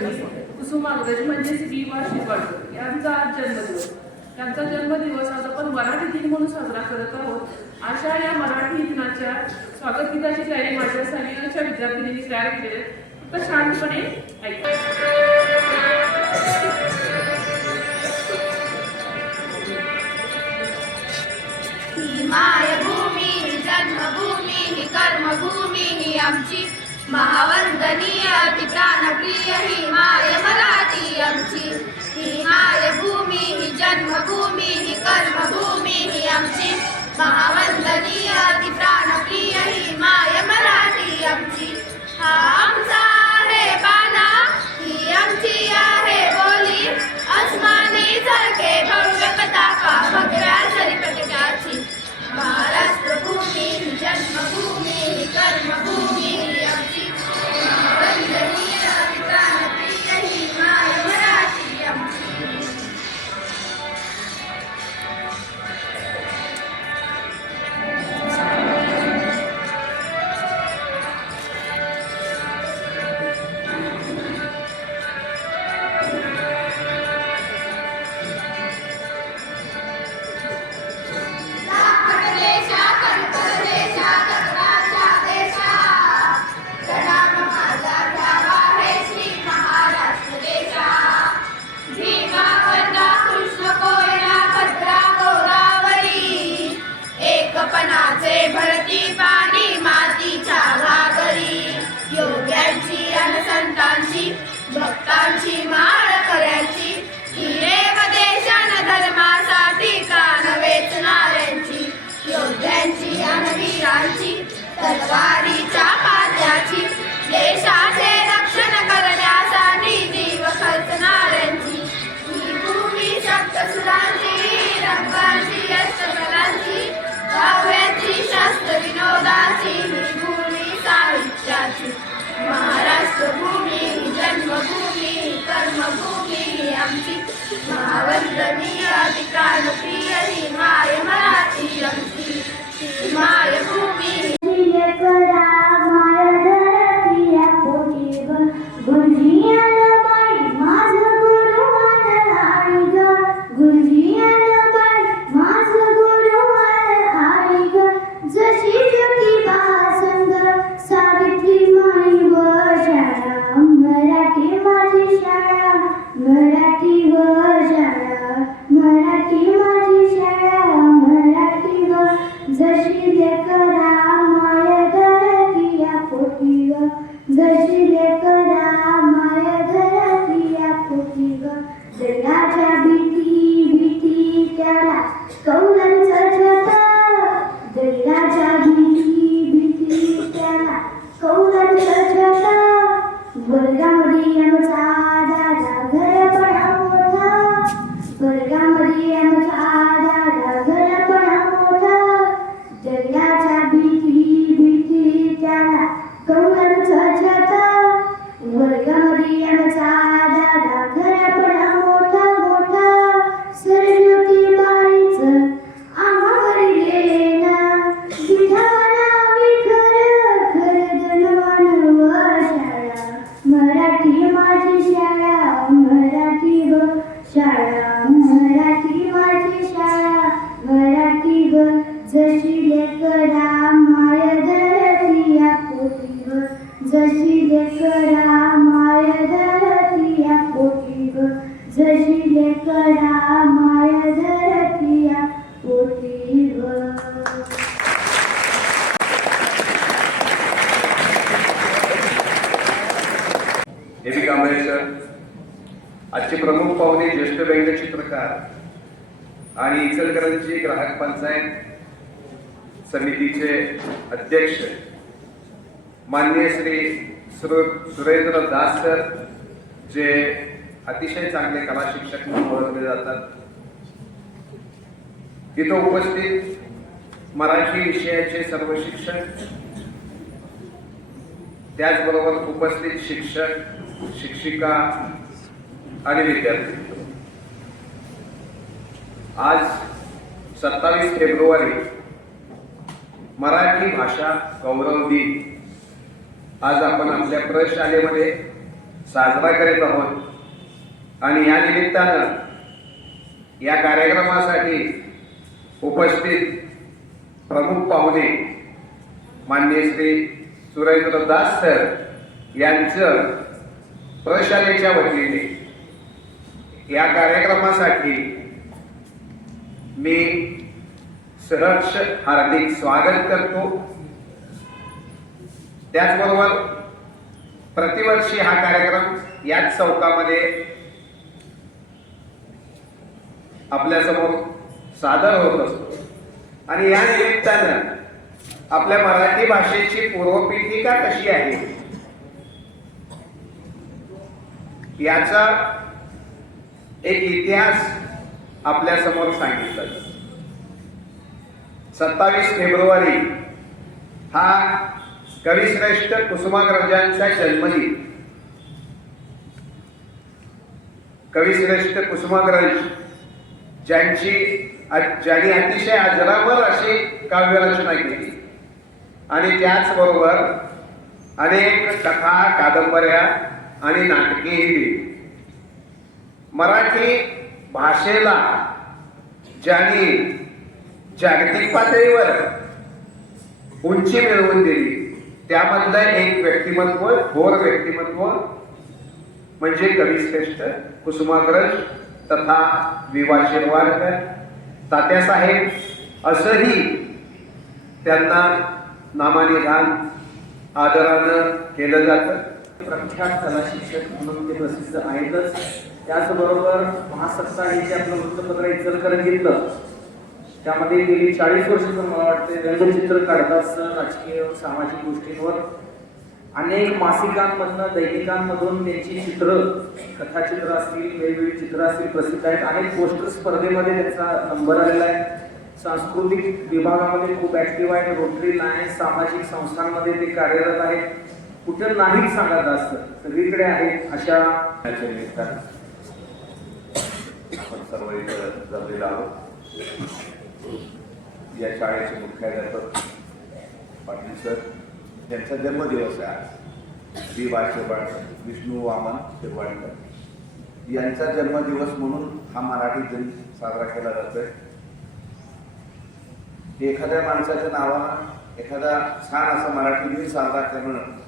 कुलकर्णी कुसुम अग्रज म्हणजे श्री वा शिरवाडकर यांचा आज जन्मदिवस. त्यांचा जन्मदिवस आज आपण मराठी दिन म्हणून साजरा करत आहोत. अशा या मराठी दिनाच्या स्वागत गीताची तयारी माझ्या सैनिकांच्या विद्यार्थिनींनी तयार केली. फक्त शांतपणे ऐका. मायभूमी जन्मभूमी ही कर्मभूमी ही आमची महावंदनीय अति प्राणप्रिय ही माय मराठी आमची. ही मायभूमी ही जन्मभूमी ही कर्मभूमी ही आमची महावंदनीय अति प्राणप्रिय ही माय मराठी आमची. हा आमचा आहे बाणा ही आमची आहे बोली अस्मानी झळके भव्य पताका भगव्या शरीफटक्याची. महाराष्ट्र भूमी ही जन्मभूमी ही कर्मभूमी ही आमची महावंदनीय अति प्राणप्रिय ही माय मराठी आमची. भक्तांची माळ करायची हिरे व देशान धर्मासाठी प्राण वेचणाऱ्यांची योद्ध्यांची आणि वीरांची तलवारीच्या पात्याची देशाचे रक्षण करण्यासाठी जीव खर्चणाऱ्यांची. ही भूमी सप्तसुरांची रंगांची अष्टकलांची काव्याची शस्त्र विनोदाची ही भूमी साहित्याची. महाराष्ट्र भूमी ही जन्मभूमी ही कर्मभूमी ही आमची महावंदनीय अति प्राणप्रिय ही माय मराठी आमची. मायभूमी आजचे प्रमुख पाहुणे ज्येष्ठ व्यंगचित्रकार आणि इचलकरंजी ग्राहक पंचायत समितीचे अध्यक्ष माननीय श्री सुरेंद्र दास सर, जे अतिशय चांगले कला शिक्षक म्हणून ओळखले जातात. तिथं उपस्थित मराठी विषयाचे सर्व शिक्षक, त्याचबरोबर उपस्थित शिक्षक, शिक्षिका आणि विद्यार्थी. आज 27 फेब्रुवारी मराठी भाषा गौरव दिन. आज आपण आपल्या प्रशालेमध्ये साजरा करीत आहोत आणि या निमित्तानं या कार्यक्रमासाठी उपस्थित प्रमुख पाहुणे माननीय श्री सुरेंद्र दास सर यांचं प्रशालेच्या वतीने या कार्यक्रमासाठी मी सहर्ष हार्दिक स्वागत करतो। त्याचबरोबर प्रतिवर्षी हा कार्यक्रम याच चौकामध्ये आपल्यासमोर सादर होत असतो आणि या निमित्तानं आपल्या मराठी भाषेची पूर्वपीठिका कशी आहे याचा एक इतिहास आपल्या समोर सांगितला। 27 फेब्रुवारी हा कविश्रेष्ठ कुसुमाग्रजांचा जन्मदिन। कविश्रेष्ठ कुसुमाग्रज ज्यांनी अतिशय अजरामर अशी काव्यरचना केली आणि त्याचबरोबर अनेक कथा, कादंबऱ्या आणि नाटकेही लिहिली। मराठी भाषेला ज्यांनी जागतिक पातळीवर उंची मिळवून दिली त्यामधलं एक व्यक्तिमत्व, थोर व्यक्तिमत्व म्हणजे कविश्रेष्ठ कुसुमाग्रज तथा वि.वा. शिरवाडकर तात्यासाहेब असंही त्यांना नामानिधान आदरानं केलं जातं। प्रख्यात कला शिक्षक म्हणून ते प्रसिद्ध आहेतच। त्याचबरोबर महासत्ता हे जे आपलं वृत्तपत्र इचलकरंजीतलं त्यामध्ये गेली 40 वर्ष मला वाटते रंगचित्र काढतात राजकीय सामाजिक गोष्टींवर। अनेक मासिकांमधनं दैनिकांमधून त्यांची चित्र, कथाचित्र असतील, वेगवेगळी चित्र असतील प्रसिद्ध आहेत। अनेक पोस्टर स्पर्धेमध्ये त्यांचा नंबर आलेला आहे। सांस्कृतिक विभागामध्ये खूप ऍक्टिव्ह आहे। रोटरी लायन्स सामाजिक संस्थांमध्ये ते कार्यरत आहेत। कुठं नाही सांगत असतं, सगळीकडे आहेत। अशा निमित्तानं आपण सर्व इथं जमलेलो आहोत। या शाळेचे मुख्याध्यापक पाटील सर त्यांचा जन्मदिवस आहे आज। वि.वा. शिरवाडकर, विष्णू वामन शिरवाडकर यांचा जन्मदिवस म्हणून हा मराठी दिन साजरा केला जातोय। एखाद्या माणसाच्या नावानं एखादा छान असा मराठी दिन साजरा करणं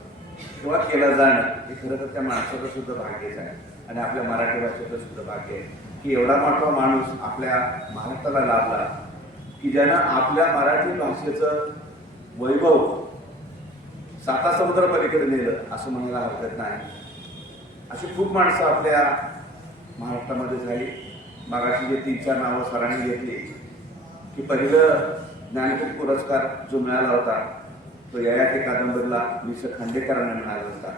किंवा केलं जाणं हे खरं तर त्या माणसाचं सुद्धा भाग्यच आहे आणि आपल्या मराठी भाषेचं सुद्धा भाग्य आहे की एवढा मोठा माणूस आपल्या महाराष्ट्राला लाभला की ज्यानं आपल्या मराठी भाषेचं वैभव 7 समुद्र पलीकडे नेलं असं म्हणायला हरकत नाही। अशी खूप माणसं आपल्या महाराष्ट्रामध्ये झाली। मागाशी जे 3-4 नावं सरांनी घेतली की पहिलं ज्ञानपीठ पुरस्कार जो मिळाला होता तो ययाती कादंबरीला वि.स. खांडेकरांना मिळाला होता।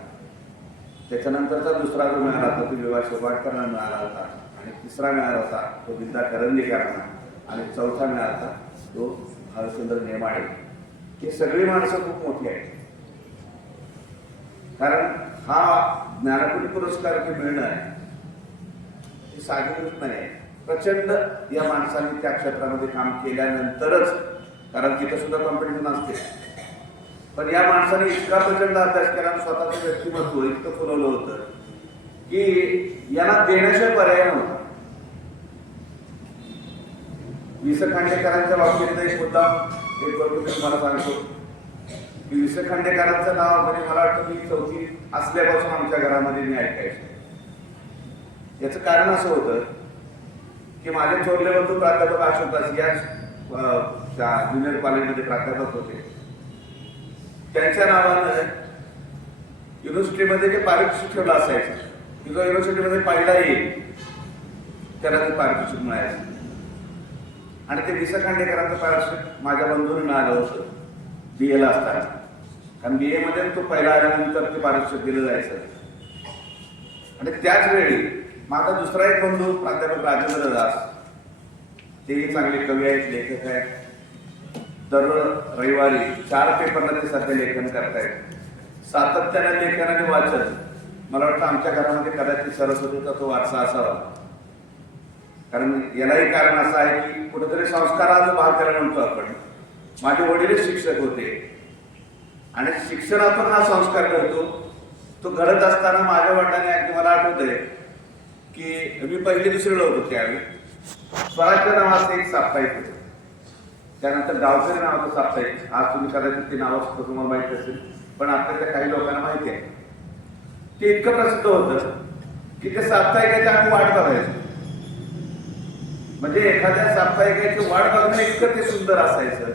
त्याच्यानंतरचा दुसरा जो मिळाला होता तो वि.वा. शिरवाडकरांना मिळाला होता आणि तिसरा मिळाला होता तो विद्या करंदीकरांना आणि चौथा मिळाला होता तो भालचंद्र नेमाडे। ही सगळी माणसं खूप मोठी आहेत कारण हा ज्ञानपीठ पुरस्कार जे मिळणं आहे हे साधी गोष्ट नाही आहे। प्रचंड या माणसांनी त्या क्षेत्रामध्ये काम केल्यानंतरच, कारण तिथं सुद्धा कॉम्पिटिशन असते, पण या माणसाने इतका प्रचंड अभ्यास केला, स्वतःचं व्यक्तिमत्व इतकं फुलवलं होतं की यांना देण्याशिवाय पर्याय नव्हता। वि.स. खांडेकरांच्या बाबतीत एक मुद्दा एक गोष्ट तुम्हाला सांगतो की वि.स. खांडेकरांचं नाव म्हणजे मला वाटतं मी 4थी असल्यापासून आमच्या घरामध्ये मी ऐकायचो। याचं कारण असं होतं की माझे थोरले बंधू प्राध्यापक अशोक या ज्युनियर कॉलेजमध्ये प्राध्यापक होते। त्यांच्या नावानं युनिव्हर्सिटीमध्ये जे पारितोषिक ठेवलं असायचं की जो युनिव्हर्सिटीमध्ये पहिला येईल त्याला ते पारितोषिक मिळायचं आणि ते वि.स. खांडेकरांचं पारितोषिक माझ्या बंधूंनी मिळालं होतं BA ला असताना, कारण BA मध्ये तो पहिला आल्यानंतर ते पारितोषिक दिलं जायचं। आणि त्याच वेळी माझा दुसरा एक बंधू प्राध्यापक राजेंद्र दास, तेही चांगले कवी आहेत, लेखक आहेत। दर रविवारी 4 पेपरला ते सध्या लेखन करतायत। सातत्याने लेखन आणि वाचन, मला वाटतं आमच्या घरामध्ये कदाचित सरस्वतीचा तो वारसा असावा, कारण यालाही कारण असं आहे की कुठेतरी संस्काराचा भाग त्याला म्हणतो आपण। माझे वडील शिक्षक होते आणि शिक्षणातून हा संस्कार करतो तो घडत असताना माझ्या वडिलांनी अगदी मला आठवतंय की मी पहिली दुसरीला होतो त्यावेळी स्वराज्य नावाचं एक साप्ताहिक होतं. त्यानंतर गावकरी नावाचं साप्ताहिक, आज तुम्ही कदाचित ते नाव सुद्धा तुम्हाला माहिती असेल, पण आपल्याला काही लोकांना माहिती आहे. ते इतकं प्रसिद्ध होतं की ते साप्ताहिकाची आम्ही वाट बघायचो. म्हणजे एखाद्या साप्ताहिकाची वाट बघणं इतकं ते सुंदर असायचं.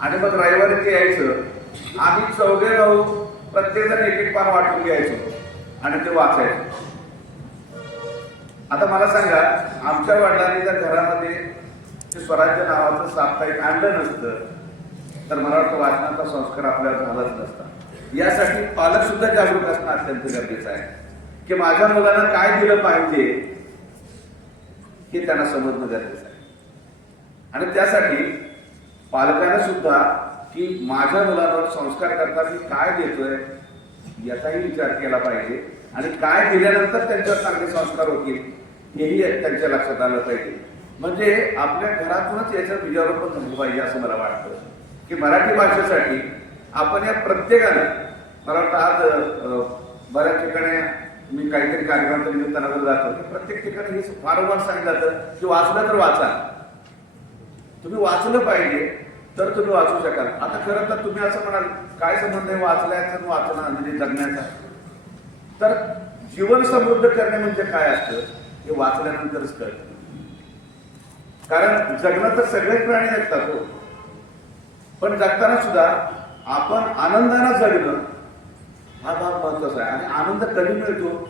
आणि मग रविवारी ते यायचं, आम्ही चौघे भाऊ प्रत्येकजण एक एक पान वाटून घ्यायचो आणि ते वाचायचो. आता मला सांगा, आमच्या वडिलांनी जर घरामध्ये ते स्वराज्य नावाचं साप्ताहिक आणलं नसतं तर मला वाटतं वाचनाचा संस्कार आपल्याला झालाच नसता. यासाठी पालक सुद्धा जागरूक असणं अत्यंत गरजेचं आहे की माझ्या मुलांना काय दिलं पाहिजे हे त्यांना समजणं गरजेचं आहे. आणि त्यासाठी पालकांना सुद्धा की माझ्या मुलांवर संस्कार करताना मी काय देतोय याचाही विचार केला पाहिजे आणि काय दिल्यानंतर त्यांच्यावर चांगले संस्कार होतील हेही त्यांच्या लक्षात आलं पाहिजे. म्हणजे आपल्या घरातूनच याचं बीजारोपण झालं पाहिजे असं मला वाटतं की मराठी भाषेसाठी आपण या प्रत्येकाने, मला वाटतं आज बऱ्याच ठिकाणी मी काहीतरी कार्यक्रमाच्या निमित्तानं जातो की प्रत्येक ठिकाणी हे वारंवार सांगितलं जातं की वाचलं तर वाचा, तुम्ही वाचलं पाहिजे तर तुम्ही वाचू शकाल. आता खरं तर तुम्ही असं म्हणाल काय संबंध आहे वाचल्याचं वाचणं म्हणजे जगण्याचा, तर जीवन समृद्ध करणे म्हणजे काय असतं हे वाचल्यानंतरच कळतं. कारण जगणं तर सगळेच प्राणी जगतात हो, पण जगताना सुद्धा आपण आनंदानं जगणं हा भाग महत्वाचा आहे. आणि आनंद कधी मिळतो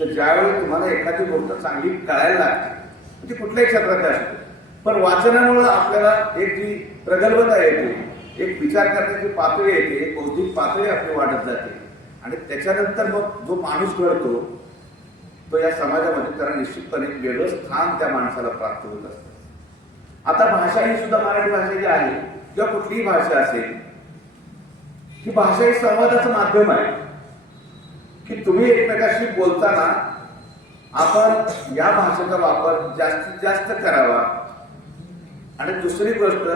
तर ज्यावेळी तुम्हाला एखादी गोष्ट चांगली कळायला लागते, म्हणजे कुठल्याही क्षेत्रात असतो. पण वाचनामुळे आपल्याला एक जी प्रगल्भता येते, एक विचार करण्याची पातळी येते, एक बौद्धिक पातळी आपली वाढत जाते. आणि त्याच्यानंतर मग जो माणूस घडतो तो या समाजामध्ये त्याला निश्चितपणे वेगळं स्थान त्या माणसाला प्राप्त होत असतं. आता भाषा ही सुद्धा मराठी भाषा जी आहे किंवा कुठलीही भाषा असेल, ही भाषा ही संवादाचं माध्यम आहे की तुम्ही एकमेकाशी बोलताना आपण या भाषेचा वापर जास्तीत जास्त करावा. आणि दुसरी गोष्ट,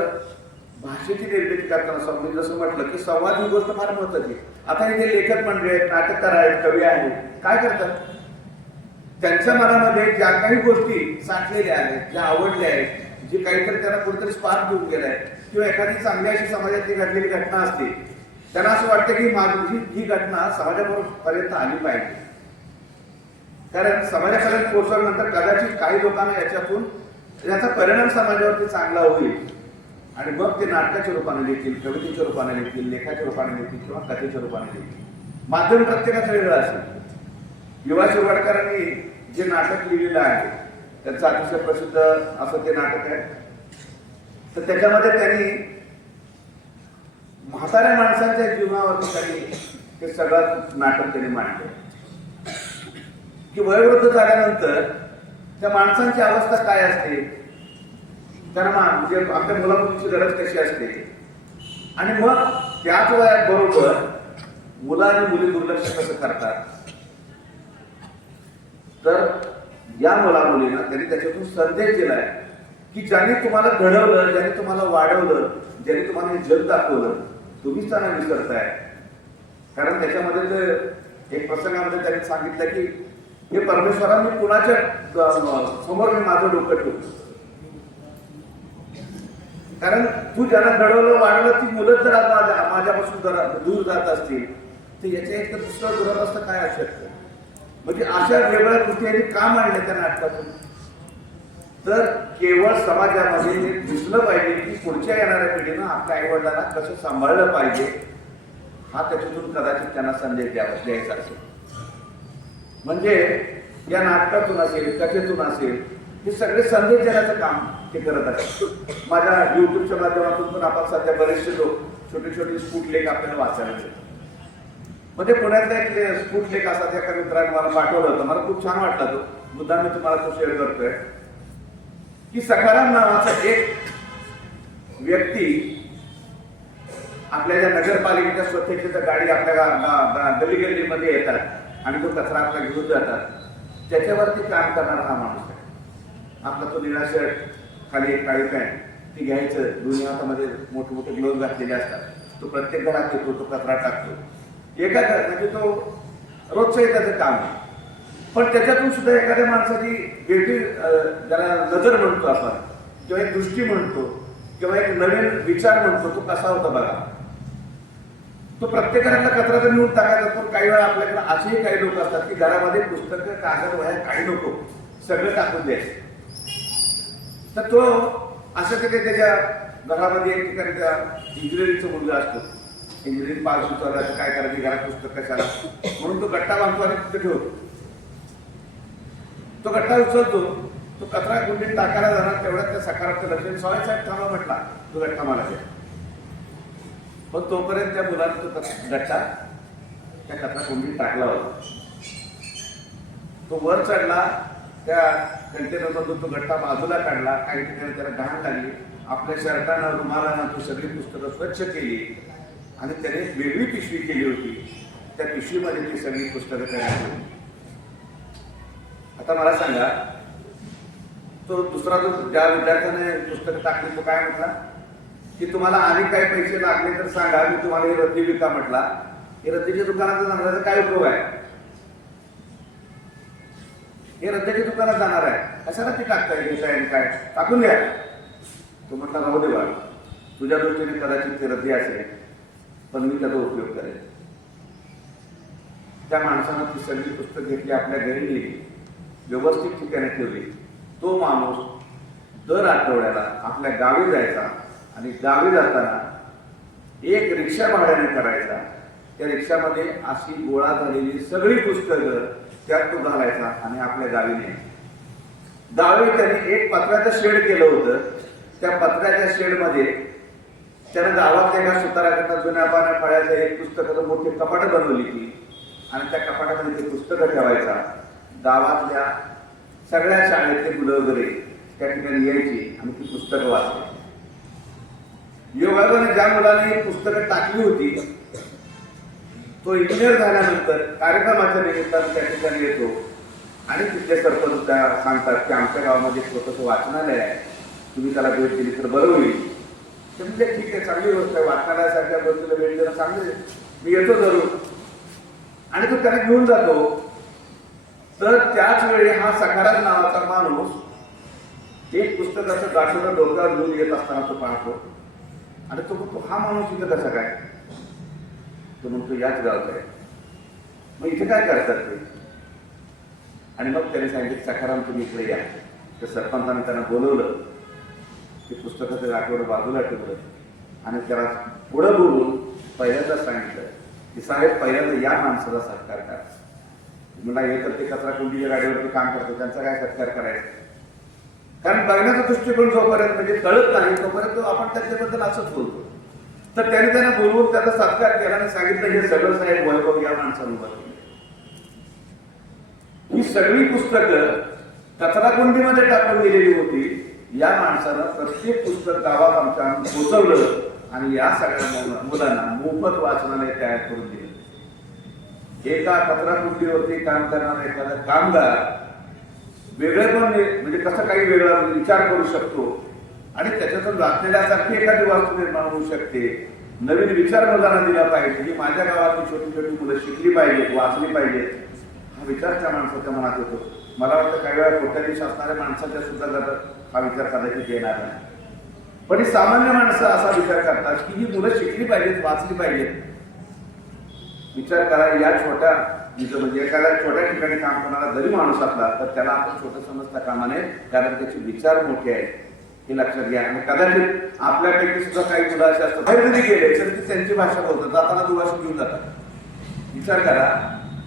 भाषेची निर्मिती करताना समजून जसं म्हटलं की संवाद ही गोष्ट फार महत्वाची. आता इथे लेखक मंडळी आहेत, नाटककार आहेत, कवी आहेत, काय करतात? त्यांच्या मनामध्ये ज्या काही गोष्टी साठलेल्या आहेत, ज्या आवडल्या आहेत, जे काहीतरी त्यांना कुठेतरी स्पार्क देऊन गेलाय किंवा एखादी चांगली अशी समाजातली घडलेली घटना असते, त्यांना असं वाटतं की माझी ही घटना समाजापर्यंत आली पाहिजे. कारण समाजापर्यंत पोहोचल्यानंतर कदाचित काही लोकांना याच्यातून याचा परिणाम समाजावरती चांगला होईल आणि मग ते नाटकाच्या रूपाने लिहितील, कवितेच्या रूपाने लिहितील, लेखाच्या रूपाने लिहितील किंवा कथेच्या रूपाने लिहितील. माध्यम प्रत्येकाचं वेगळं असेल. युवा शिरवाडकरांनी जे नाटक लिहिलेलं आहे त्यांचं अतिशय प्रसिद्ध असं ते नाटक आहे. तर त्याच्यामध्ये त्यांनी म्हाताऱ्या माणसांच्या जीवनावरती त्यांनी ते सगळं नाटक त्यांनी मांडलं की वयोवृद्ध झाल्यानंतर त्या माणसांची अवस्था काय असते, त्यांना म्हणजे आपल्या मुलामुलीची गरज कशी असते. आणि मग त्याच वयाबरोबर मुलं आणि मुली दुर्लक्ष कसं करतात. तर या मुलामुलींना त्यांनी त्याच्यातून संदेश दिलाय की ज्यांनी तुम्हाला घडवलं, ज्यांनी तुम्हाला वाढवलं, ज्यांनी तुम्हाला हे जग दाखवलं, तुम्हीच त्यांना विसरताय. कारण त्याच्यामध्ये एक प्रसंगामध्ये त्यांनी सांगितलं की हे परमेश्वरांनी कुणाच्या समोर मी माझं डोकं ठेवलं. कारण तू ज्यांना घडवलं वाढवलं ती मुलं जर माझ्यापासून दूर जात असतील तर याच्या इतकं दुसरं दुरवस्था काय असू शकतं. म्हणजे अशा वेगळ्या गोष्टी का मांडल्या त्या नाटकातून, तर केवळ समाजामध्ये हे दिसलं पाहिजे की पुढच्या येणाऱ्या पिढीनं आपल्या आई वडिलांना कसं सांभाळलं पाहिजे, हा त्याच्यातून कदाचित त्यांना संदेश द्यायचा असेल. म्हणजे या नाटकातून असेल, कथेतून असेल, हे सगळे संदेश देण्याचं काम ते करत आहेत. माझ्या युट्यूबच्या माध्यमातून पण आपण सध्या बरेचसे लोक छोटे छोटे स्फुट लेख आपल्याला वाचायला मिळतात. म्हणजे पुण्यातला एक स्फुट लेख असा एका मित्राने मला पाठवलं होतं, मला खूप छान वाटला तो. मुद्दा मी तुम्हाला तो शेअर करतोय की सखाराम नावाचा एक व्यक्ती आपल्या ज्या नगरपालिकेच्या स्वच्छतेच्या गाडी आपल्या गली गल्लीमध्ये येतात आणि तो कचरा आपला घेऊन जातात, त्याच्यावरती काम करणारा हा माणूस आहे. आपला तो निळा शर्ट, खाली एक काळी पॅन्ट, ती घ्यायचं, दोन्ही हातामध्ये मोठे मोठे ग्लोव्ह घातलेले असतात. तो प्रत्येक घरात येतो, तो कचरा टाकतो. एका म्हणजे तो रोजचं त्याचं काम आहे. पण त्याच्यातून सुद्धा एखाद्या माणसाची वेगळी ज्याला नजर म्हणतो आपण, किंवा एक दृष्टी म्हणतो, किंवा एक नवीन विचार म्हणतो, तो कसा होता बघा. तो प्रत्येकाला कचरा तर नेऊन टाकायचा. पण काही वेळा आपल्याकडे असेही काही लोक असतात की घरामध्ये पुस्तकं, कागद, वह्या काही नको, सगळं टाकून द्यायचं. तर तो असं काही त्याच्या घरामध्ये एक ठिकाणी त्या इंजिनिअरिंगचा मुलगा असतो, इंजिनिअरिंग पास होतो, काय करायची घरात पुस्तक कशाला, म्हणून तो गट्टा बांधतो आणि तिथे ठेवतो. तो गट्टा उचलतो, तो कचरा कुंडीत टाकायला जाणार, तेवढ्यात त्या सकाराचं लक्ष साहेब थांबा म्हटला, तो गट्टा मला द्या. पण तोपर्यंत त्या मुलाने तो गट्टा त्या कचरा कुंडीत टाकला होता. तो वर चढला, त्या कंटेनरमधून तो गट्टा बाजूला काढला, काही ठिकाणी त्याला घाण लागली, आपल्या शर्टानं रुमालानं तो सगळी पुस्तकं स्वच्छ केली आणि त्याने एक वेगळी पिशवी केली होती. त्या पिशवीमध्ये ती सगळी पुस्तकं तयार केली. आता मला सांगा, तो दुसरा जो ज्या विद्यार्थ्याने पुस्तकं टाकली तो काय म्हटला की तुम्हाला आणि काही पैसे लागले तर सांगा, मी तुम्हाला हे रद्दी विका म्हटला. हे रद्दीच्या दुकानात जाण्याचा काय उपयोग आहे? हे रद्दीच्या दुकानात जाणार आहे, कशाला ती टाकता येईल? काय टाकून द्या. तो म्हटला राहू दे बाळ, तुझ्या दृष्टीने कदाचित ते रद्दी असेल, पण मी त्याचा उपयोग करेन. त्या माणसानं ती सगळी पुस्तक घेतली, आपल्या घरी नेली, व्यवस्थित ठिकाणी ठेवली. तो माणूस दर आठवड्याला आपल्या गावी जायचा आणि गावी जाताना एक रिक्षा भाड्याने करायचा. त्या रिक्षामध्ये अशी गोळा झालेली सगळी पुस्तकं त्यात तो घालायचा आणि आपल्या गावी न्यायचा. गावी त्यांनी एक पत्र्याचं शेड केलं होतं. त्या पत्र्याच्या शेडमध्ये त्यानं गावातल्या एका सुताराकडनं जुन्या पाण्या फळ्याचं एक पुस्तकाचं मोठी कपाटं बनवली ती, आणि त्या कपाटामध्ये ते पुस्तकं ठेवायचा. गावातल्या सगळ्या शाळेतले मुलं वगैरे त्या ठिकाणी यायची आणि ती पुस्तकं वाचायची. योगायोगाने ज्या मुलाने पुस्तकं टाकली होती तो इंजिनियर झाल्यानंतर कार्यक्रमाच्या निमित्तानं त्या ठिकाणी येतो आणि तिथले सरपंच त्या सांगतात की आमच्या गावामध्ये छोटंसं वाचनालय आहे, तुम्ही त्याला भेट दिली तर बरं होईल. ते म्हणजे ठीक आहे, चांगली गोष्ट आहे, वाचनालयासारख्या गोष्टीला भेट देणं चांगली, मी येतो जरूर. आणि तो त्याला घेऊन जातो. तर त्याच वेळी हा सकारात नावाचा माणूस एक पुस्तकाचं गाठोडं डोक्यावर घेऊन येत असताना तो पाहतो आणि तो म्हणतो, हा माणूस इथं कसा काय? तो म्हणतो, याच गावचा आहे. मग इथे काय करतात ते? आणि मग त्याने सांगितलं, सकाराम तुम्ही इकडे या. तर सरपंचाने त्यांना बोलवलं, ते पुस्तकाचं गाठोडं बाजूला ठेवलं आणि त्याला पुढं बोलून पहिल्यांदा सांगितलं की साहेब, पहिल्यांदा या माणसाला सत्कार करा. मला हे तर ते कचरा कुंडीच्या गाडीवरती काम करतो, त्यांचा काय सत्कार करायचा? कारण बघण्याचा दृष्टिकोन जोपर्यंत म्हणजे कळत नाही तोपर्यंत आपण त्याच्याबद्दल असंच बोलतो. तर त्याने त्यांना बोलवून त्याचा सत्कार केला आणि सांगितलं, हे सगळं साहेब वैभव या माणसानं ही सगळी पुस्तकं कचरा कुंडीमध्ये टाकून दिलेली होती. या माणसानं प्रत्येक पुस्तक गावात आमच्या पोचवलं आणि या सगळ्या मुलांना मोफत वाचनालय तयार करून दिले. एका कचरा कुंडीवरती काम करणारा एखादा कामगार वेगळे पण म्हणजे कसं काही वेगळा विचार करू शकतो आणि त्याच्यातून वाचलेल्यासारखी एखादी वस्तू निर्माण होऊ शकते. नवीन विचार मुलांना दिला पाहिजे की माझ्या गावातली छोटी छोटी मुलं शिकली पाहिजेत, वाचली पाहिजेत, हा विचार त्या माणसाच्या मनात येतो. मला वाटतं काही वेळा कोट्याधीश दिवस असणाऱ्या माणसाच्या सुद्धा जर हा विचार कदाचित येणार नाही, पण ही सामान्य माणसं असा विचार करतात की ही मुलं शिकली पाहिजेत, वाचली पाहिजेत. विचार करा, या छोट्या म्हणजे एखाद्या छोट्या ठिकाणी काम करणारा जरी माणूस असला तर त्याला आपण छोटं समजता कामा नये, कारण त्याचे विचार मोठे आहेत हे लक्षात घ्या. आणि कदाचित आपल्यापैकी सुद्धा काही मुलं असे असतात, बाहेर जरी गेले तर ती त्यांची भाषा बोलतात, जाताना दुभाषा घेऊन जातात. विचार करा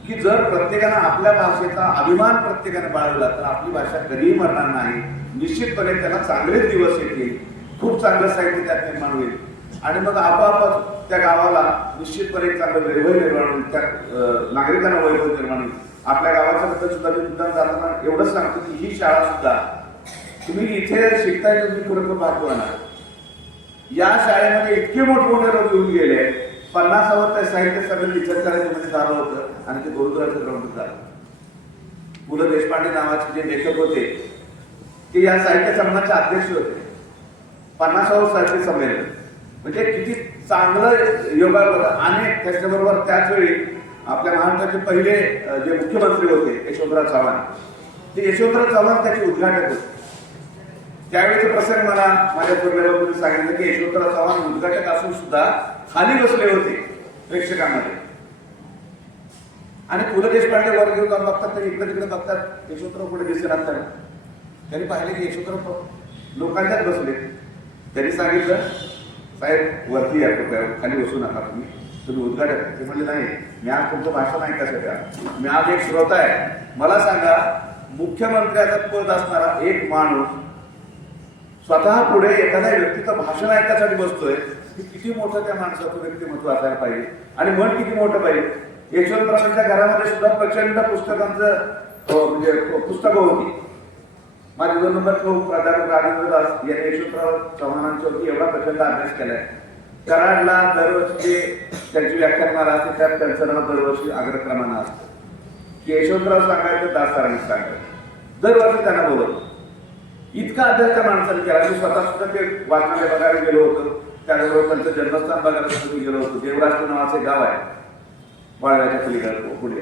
की जर प्रत्येकानं आपल्या भाषेचा अभिमान प्रत्येकाने बाळगला तर आपली भाषा कधीही मरणार नाही. निश्चितपणे त्याला चांगलेच दिवस येतील, खूप चांगलं साहित्य त्यात निर्माण होईल आणि मग आपोआपच त्या गावाला निश्चितपणे चांगलं वैभव निर्माण होईल, त्या नागरिकांना वैभव निर्माण होईल. आपल्या गावाच्या बद्दल सुद्धा मी मुद्दाम जाताना एवढंच सांगतो की ही शाळा सुद्धा तुम्ही इथे शिकताय, तुम्ही खरोखर भाग्यवान आहात. या शाळेमध्ये इतके मोठमोठे लोक येऊन गेले, 50व त्या साहित्य संमेलन इचलकरंजीमध्ये झालं होतं आणि ते गुरुद्वाराचं ग्राउंड झालं. पु ल देशपांडे नावाचे जे लेखक होते ते या साहित्य संमेलनाचे अध्यक्ष होते. 50व साहित्य संमेलन म्हणजे किती चांगलं योगायोग. आणि त्याच्याबरोबर त्याच वेळी आपल्या महाराष्ट्राचे पहिले जे मुख्यमंत्री होते यशवंतराव चव्हाण, ते यशवंतराव चव्हाण त्याचे उद्घाटक होते. त्यावेळेचे प्रसंग मला माझ्या पूर्वेला सांगितलं की यशवंतराव चव्हाण उद्घाटक असून सुद्धा खाली बसले होते प्रेक्षकांमध्ये. आणि पु ल देशपांडे वर घेऊन जाऊन बघतात तर इकडे तिकडे बघतात, यशवंतराव पुढे दिसतात. त्यांनी पाहिले की यशवंतराव लोकांच्याच बसले. त्यांनी सांगितलं, साहेब वरती या, खाली बसू नका, तुम्ही उद्घाटक. ते म्हणले नाही, मी आज तुमचं भाषण ऐकायचं का, मी आज एक श्रोता आहे. मला सांगा, मुख्यमंत्र्याचं पद असणारा एक माणूस स्वतः पुढे एखाद्या व्यक्तीचं भाषण ऐकण्यासाठी बसतोय, की किती मोठं त्या माणसाचं व्यक्तिमत्व असायला पाहिजे आणि मन किती मोठं पाहिजे. यशवंतरावांच्या घरामध्ये सुद्धा प्रचंड पुस्तकांचं म्हणजे पुस्तकं होती. माझे 2 नंबर प्राध्यापक राजेंद्र दास यांनी यशवंतराव चव्हाणांच्यावरती एवढा प्रचंड अभ्यास केलाय. कराडला दरवर्षी त्यांची व्याख्यानमाला असते, त्यात त्यांचं नाव दरवर्षी अग्रक्रमानं असतं की यशवंतराव सांगायचं, दास सरांनी सांगायचं. दरवर्षी त्यांना बोलवलं. इतका अभ्यास त्या माणसाने केला. मी स्वतः सुद्धा ते वाचनालय बघायला गेलो होतो. त्याचबरोबर त्यांचं जन्मस्थान बघायला सुद्धा गेलो होतो. देवराष्ट्र नावाचे गाव आहे वाळव्याच्या पलीकडे पुढे.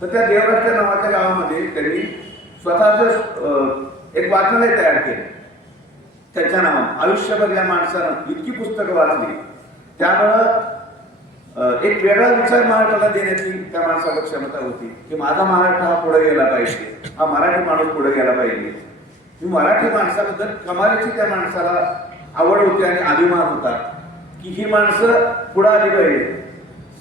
तर त्या देवराष्ट्र नावाच्या गावामध्ये त्यांनी स्वतःच एक वाचनालय तयार केलं त्याच्या नावानं. आयुष्यभर या माणसानं इतकी पुस्तकं वाचली, त्यामुळं एक वेगळा विचार महाराष्ट्राला देण्याची त्या माणसाला क्षमता होती की माझा महाराष्ट्र हा पुढे गेला पाहिजे, हा मराठी माणूस पुढे गेला पाहिजे. ही मराठी माणसाबद्दल कमालीची त्या माणसाला आवड होती आणि अभिमान होता की ही माणसं पुढे आली पाहिजे.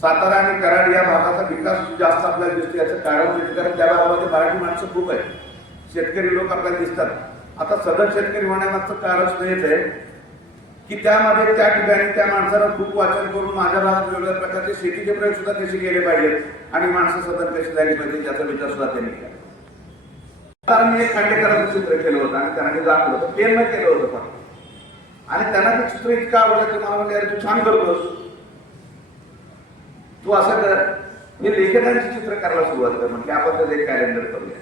सातारा आणि कराड या भागाचा विकास जास्त आपल्याला दिसतो. याचं कारण म्हणजे कारण त्या भागामध्ये मराठी माणसं खूप आहेत, शेतकरी लोक आपल्याला दिसतात. आता सदर शेतकरी होण्यामागचं कारण सुद्धा हेच आहे की त्यामध्ये त्या ठिकाणी त्या माणसानं खूप वाचन करून माझ्या भागात वेगवेगळ्या प्रकारचे शेतीचे प्रयोग सुद्धा कसे केले पाहिजेत आणि माणसं सदन कशी झाली पाहिजे याचा विचार सुद्धा त्यांनी केला. कारण मी एक खांडेकरांचं चित्र केलं होतं आणि त्यांना ते दाखवलं होतं, पेन केलं होतं पण. आणि त्यांना ते चित्र इतकं आवडलं की मला म्हणले, अरे तू छान करतोस, तू असं कर. मी लेखकांची चित्र करायला सुरुवात कर म्हटलं, आपण त्याचं एक कॅलेंडर करूया.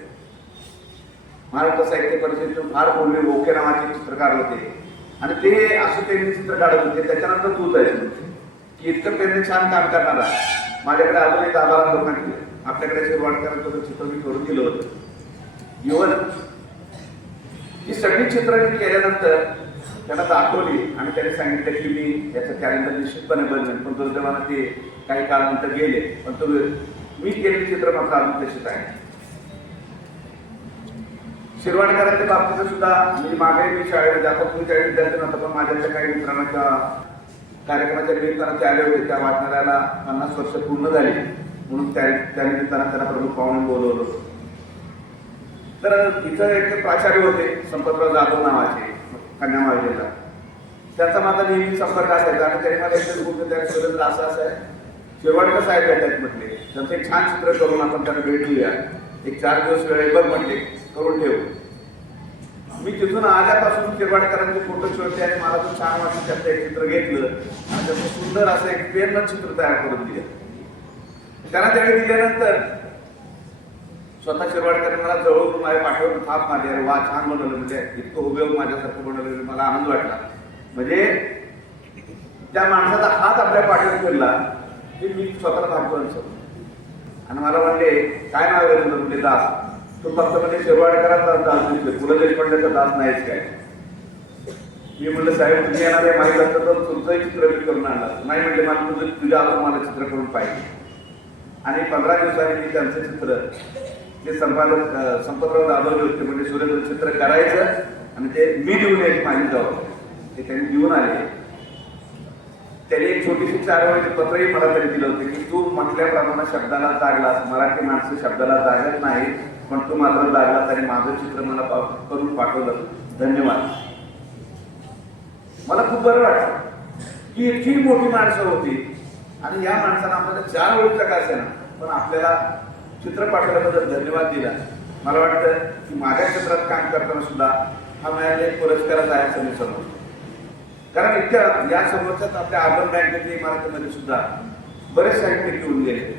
महाराष्ट्र साहित्य परिषदेतून फार पूर्वी बोके नावाचे चित्रकार होते आणि ते असे पेनने चित्र काढत होते. त्याच्यानंतर तू जायचं की इतकं पेनने छान काम करणारा माझ्याकडे अजून एक 10-12 लोकांनी आपल्याकडे शिरवाडकरांचं चित्र मी करून दिलं होतं. इव्हन ही सगळी चित्र मी केल्यानंतर त्यांना दाखवली आणि त्यांनी सांगितलं की मी याचं कॅलेंडर निश्चितपणे बनवेन. पण दुर्दैवानं ते काही काळानंतर गेले. पण तो मी केलेली चित्र मात्र अजून तशीच आहे. शिरवाडकरांच्या बाबतीत सुद्धा मी मागे मी शाळेमध्ये आता तुम्ही त्या विद्यार्थी नव्हतं, पण माझ्या काही मित्रांच्या कार्यक्रमाच्या निमित्तानं ते आले होते. त्या वाचनालयाला 50 वर्ष पूर्ण झाली म्हणून त्या निमित्तानं त्यांना प्रमुख पाहुणे बोलवलं. तर इथं एक प्राचार्य होते संपतराव जाधव नावाचे कन्या महाविद्यालयाला. त्यांचा माझा नेहमी संपर्क असायचा आणि त्यांनी मला एकच बोलतो, त्या सुरेंद्र असं आहे, शिरवाडकर साहेब येतात म्हटले, त्यांचं एक छान चित्र करून आपण त्यांना भेट देऊया, एक 4 दिवस वेळ बघ म्हटले, करून ठेवू. मी तिथून आल्यापासून शिरवाडकरांचे फोटो शोधले आणि मला तो छान वाटलं. त्याचं एक चित्र घेतलं आणि त्याचं सुंदर असं एक पेन चित्र तयार करून दिलं. त्यांना त्यावेळी दिल्यानंतर स्वतः शिरवाडकरांनी मला जवळून माझ्या पाठवून थाप मारली, अरे वा छान बनवलं, म्हणजे इतकं हुबेहूब माझ्यासारखं बनवलं, मला आनंद वाटला. म्हणजे त्या माणसाचा हात आपल्या पाठीवर फिरला की मी स्वतःला भाग्यवान समजतो. आणि मला म्हणले, काय नाव आहे तुझं? म्हणजे दास. तो फक्त म्हणजे शिरवाडकरांचा दास दिसले, पु ल देशपांडेचा दास नाहीच काय. मी म्हणलं, साहेब तुम्ही येणार आहे माहीत असतं तर तुमचंही चित्र मी करून आणणार नाही. म्हणले, मला तुझ्या हातून मला चित्र करून पाहिजे. आणि 15 दिवसांनी मी त्यांचं चित्र ते संपादक संपतराव जाधव होते, म्हणजे सुरेंद्र चित्र करायचं आणि ते मी लिहून यायची माझी जबाबदारी. ते त्यांनी लिहून आले. त्यांनी एक छोटीशी 4 ओळीचं पत्रही मला तरी दिलं होतं की तू म्हटल्याप्रमाणे शब्दाला जागलास, मराठी माणसं शब्दाला जागत नाही, पण तू मात्र जागलास आणि माझं चित्र मला करून पाठवलं, धन्यवाद. मला खूप बरं वाटलं की इतकी मोठी माणसं होती आणि या माणसानं आपल्याला 4 ओळीचं का असेना पण आपल्याला चित्र पाठवल्याबद्दल धन्यवाद दिला. मला वाटतं की माझ्या क्षेत्रात काम करताना सुद्धा हा मिळालेला एक पुरस्कारच आहे असं मी समजतो. कारण इतक्या या समोरच्याच आपल्या अर्बन बँकेच्या इमारतीमध्ये सुद्धा बरेच साहित्य घेऊन गेले.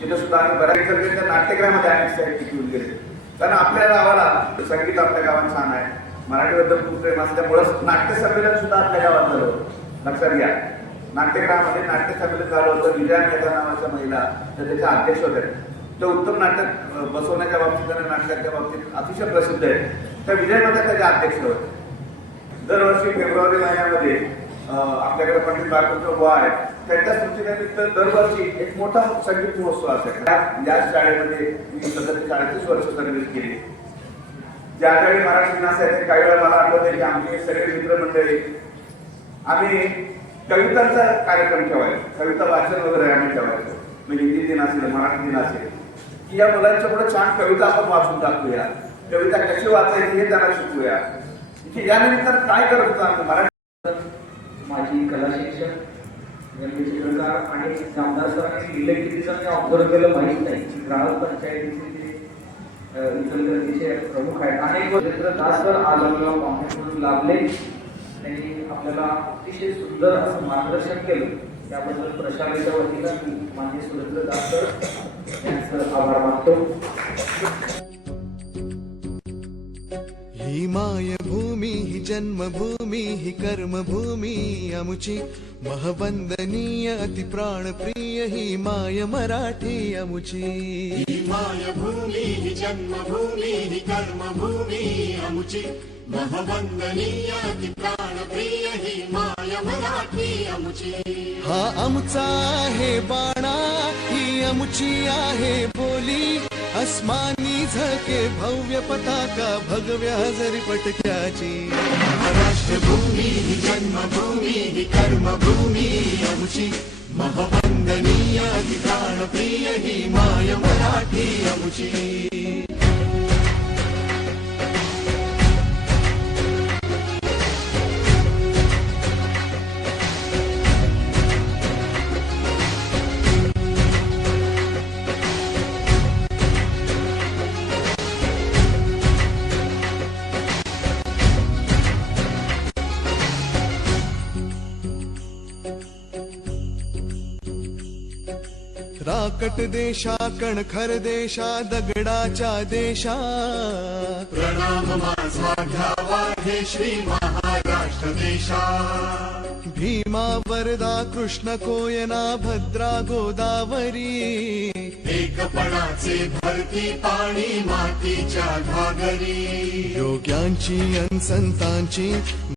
तिथं सुद्धा आम्ही बऱ्याच सगळ्यांच्या नाट्यगृहामध्ये अनेक साहित्य घेऊन गेले. कारण आपल्या गावाला संगीत आपल्या गावात छान आहे, मराठीबद्दल खूप प्रेम असल्यामुळं नाट्य संमेलन सुद्धा आपल्या गावात झालं. लक्षात घ्या, नाट्यगृहामध्ये नाट्य संमेलन झालं होतं. विजया मेहता नावाच्या महिला तर त्याच्या अध्यक्ष होत्या. ते उत्तम नाटक बसवण्याच्या बाबतीत आणि नाटकाच्या बाबतीत अतिशय प्रसिद्ध आहे. त्या विजय मेहता त्याच्या अध्यक्ष होते. दरवर्षी फेब्रुवारी महिन्यामध्ये आपल्याकडे पंडित बाळकृष्ण बुवा आहेत, त्यांच्या स्मृतीनिमित्त दरवर्षी एक मोठा संगीत महोत्सव असायचा. या शाळेमध्ये मी 37 वर्ष सर्व्हिस केली. ज्यावेळी मराठी दिन असायचे काही वेळा मला आठवत की आमचे सगळे मित्रमंडळी आम्ही कवितांचा कार्यक्रम ठेवायचो. कविता वाचन वगैरे आम्ही ठेवायचो. म्हणजे हिंदी दिन असेल, मराठी दिन असेल, की या मुलांच्या पुढे छान कविता आपण वाचून टाकूया, कविता कशी वाचायची हे त्यांना शिकूया. या निमित्तानं काय करत होतो आम्ही मराठी. माझी कला शिक्षक चित्रकार आणि जामदार सरांनी लिहिलं की तिचं मी ऑब्झर्व केलं माहीत नाही. ग्राहक पंचायतीचे जे इचलकरंजीचे प्रमुख आहेत अनेक वर्ष दास सर आज आपल्याला कॉन्टॅक्ट म्हणून लाभले. त्यांनी आपल्याला अतिशय सुंदर असं मार्गदर्शन केलं. त्याबद्दल प्रशालेच्या वतीनं मी माननीय सुरेंद्र दास सर यांचं आभार मानतो. ही मायभूमी ही जन्मभूमी ही कर्मभूमी अमुची महवंदनीय अति प्राणप्रिय ही माय मराठी अमुची. ही मायभूमी ही जन्मभूमी ही कर्मभूमी अमुची महवंदनीय अति प्राणप्रिय ही माय मराठी अमुची. हा आमचा आहे बाणा ही अमुची आहे बोली अस्मानी झके भव्य पताका भगव्या हजरी पटक्याची. राष्ट्रभूमी ही जन्मभूमी ही कर्मभूमी अमुची महवंदनीय अति प्राणप्रिय ही माय मराठी अमुची. राकट देशा कणखर देशा दगडाच्या देशा प्रणाम माझा घ्यावा हे श्री महाराष्ट्र देशा. भीमा वरदा कृष्ण कोयना भद्रा गोदावरी एकपणाचे भरती पाणी मातीच्या घागरी. योग्यांची अन संतांची